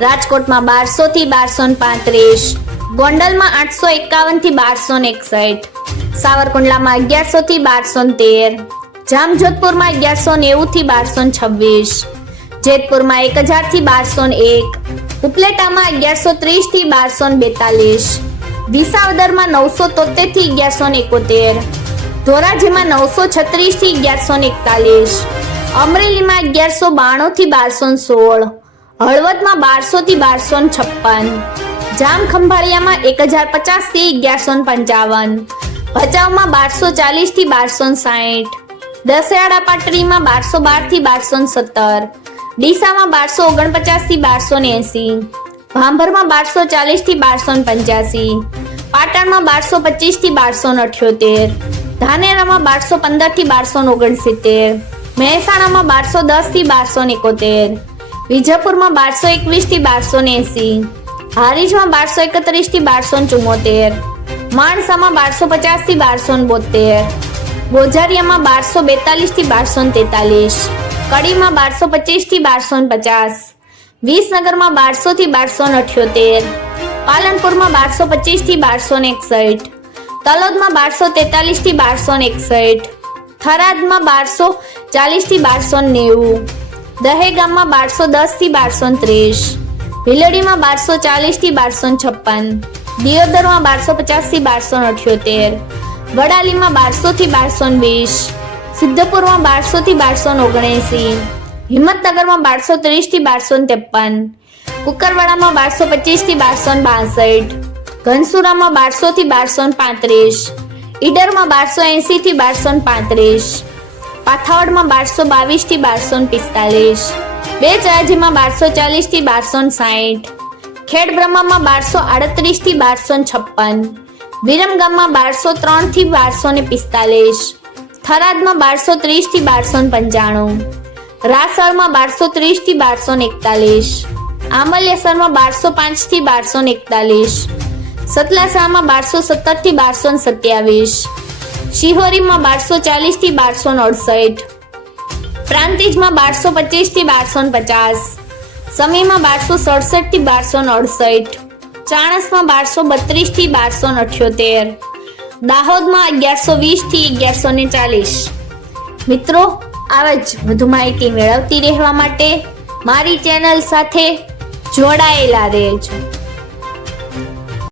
રાજકોટમાં બારસો થી બારસો પાંત્રીસ, ગોંડલમાં આઠસો એકાવનથી બારસો એકસઠ, સાવરકુંડલામાં અગિયારસો થી બારસો તેર, જામજોધપુરમાં અગિયારસો નેવું થી બારસો છવ્વીસ, જેતપુરમાં એક હજારથી બારસો એક, ઉપલેટામાં અગિયારસો ત્રીસથી બારસો બેતાલીસ, વિસાવદરમાં નવસો તોતેરથી અગિયારસો એકોતેર, ધોરાજીમાં નવસો છત્રીસથી અગિયારસો એકતાલીસ, અમરેલીમાં અગિયારસો બાણું થી બારસો સોળ હળવદમાં બારસો થી બારસો છપ્પન. જામ ખંભાળિયામાં એક હજાર પચાસથી અગિયારસો પંચાવન. ભચાઉમાં બારસો ચાલીસથી બારસો સાઠ દસરાડા પાટડીમાં બારસો બારથી બારસો સત્તર. ડીસામાં બારસો ઓગણપચાસથી બારસો એસી. ભાંભરમાં બારસો ચાલીસથી બારસો પંચ્યાસી. પાટણમાં બારસો પચીસથી બારસો અઠ્યોતેર. ધાનેરામાં બારસો પંદરથી બારસો ઓગણસિત્તેર. મહેસાણામાં બારસો દસથી બારસો એકોતેર. વિજાપુરમાં બારસો એકવીસથી બારસો એસી હારીજમાં બારસો એકત્રીસથી બારસો ચુમ્મોતેર માણસામાં બારસો પચાસથી બારસો બોતેર ગોઝારિયામાં બારસો બેતાલીસથી બારસો તેતાલીસ, કડીમાં બારસો પચીસથી બારસો પચાસ, વિસનગરમાં બારસો થી બારસો અઠ્યોતેર, પાલનપુરમાં બારસો પચીસથી બારસો એકસઠ, તલોદમાં બારસો તેતાલીસથી બારસો એકસઠ, થરાદમાં બારસો ચાલીસથી બારસો નેવું દહેગામમાં બારસો દસથી બારસો ત્રીસ. ભીલડીમાં બારસો ચાલીસથી બારસો છપ્પન. દિયોદરમાં બારસો પચાસથી બારસો અઠ્યોતેર. વડાલીમાં બારસો થી બારસો વીસ. સિદ્ધપુરમાં બારસો થી બારસો ઓગણએસી હિંમતનગરમાં બારસો ત્રીસથી બારસો ત્રેપન. કુકરવાડામાં બારસો પચીસથી બારસો બાસઠ. ઘનસુરામાં બારસો થી બારસો પાંત્રીસ. ઈડરમાં બારસો એસી થી બારસો પાંત્રીસ. પાથાવડમાં બારસો બાવીસથી બારસો પિસ્તાલીસ. બે ચાજીમાં બારસો ચાલીસથી બારસો સાઠ ખેડ બ્રહ્મામાં બારસો આડત્રીસથી બારસો છપ્પન. વિરમગામમાં બારસો ત્રણથી બારસો ને પિસ્તાલીસ. થરાદમાં બારસો ત્રીસથી બારસો પંચાણું. રાસળમાં બારસો ત્રીસથી બારસો એકતાલીસ. આમલ્યસરમાં બારસો પાંચથી બારસો એકતાલીસ. સતલાસામાં બારસો સત્તરથી બારસો સત્યાવીસ. શિહોરીમાં બારસો ચાલીસથી બારસો અડસઠ. પ્રાંતિજમાં બારસો પચીસથી બારસો પચાસ. સમીમાં બારસો સડસઠથી બારસો અડસઠ. ચાણસમાં બારસો બત્રીસથી બારસો અઠ્યોતેર. દાહોદમાં અગિયારસો વીસથી અગિયારસો ને ચાલીસ. મિત્રો, આવા જ વધુ માહિતી મેળવતી રહેવા માટે મારી ચેનલ સાથે જોડાયેલા રહેજો.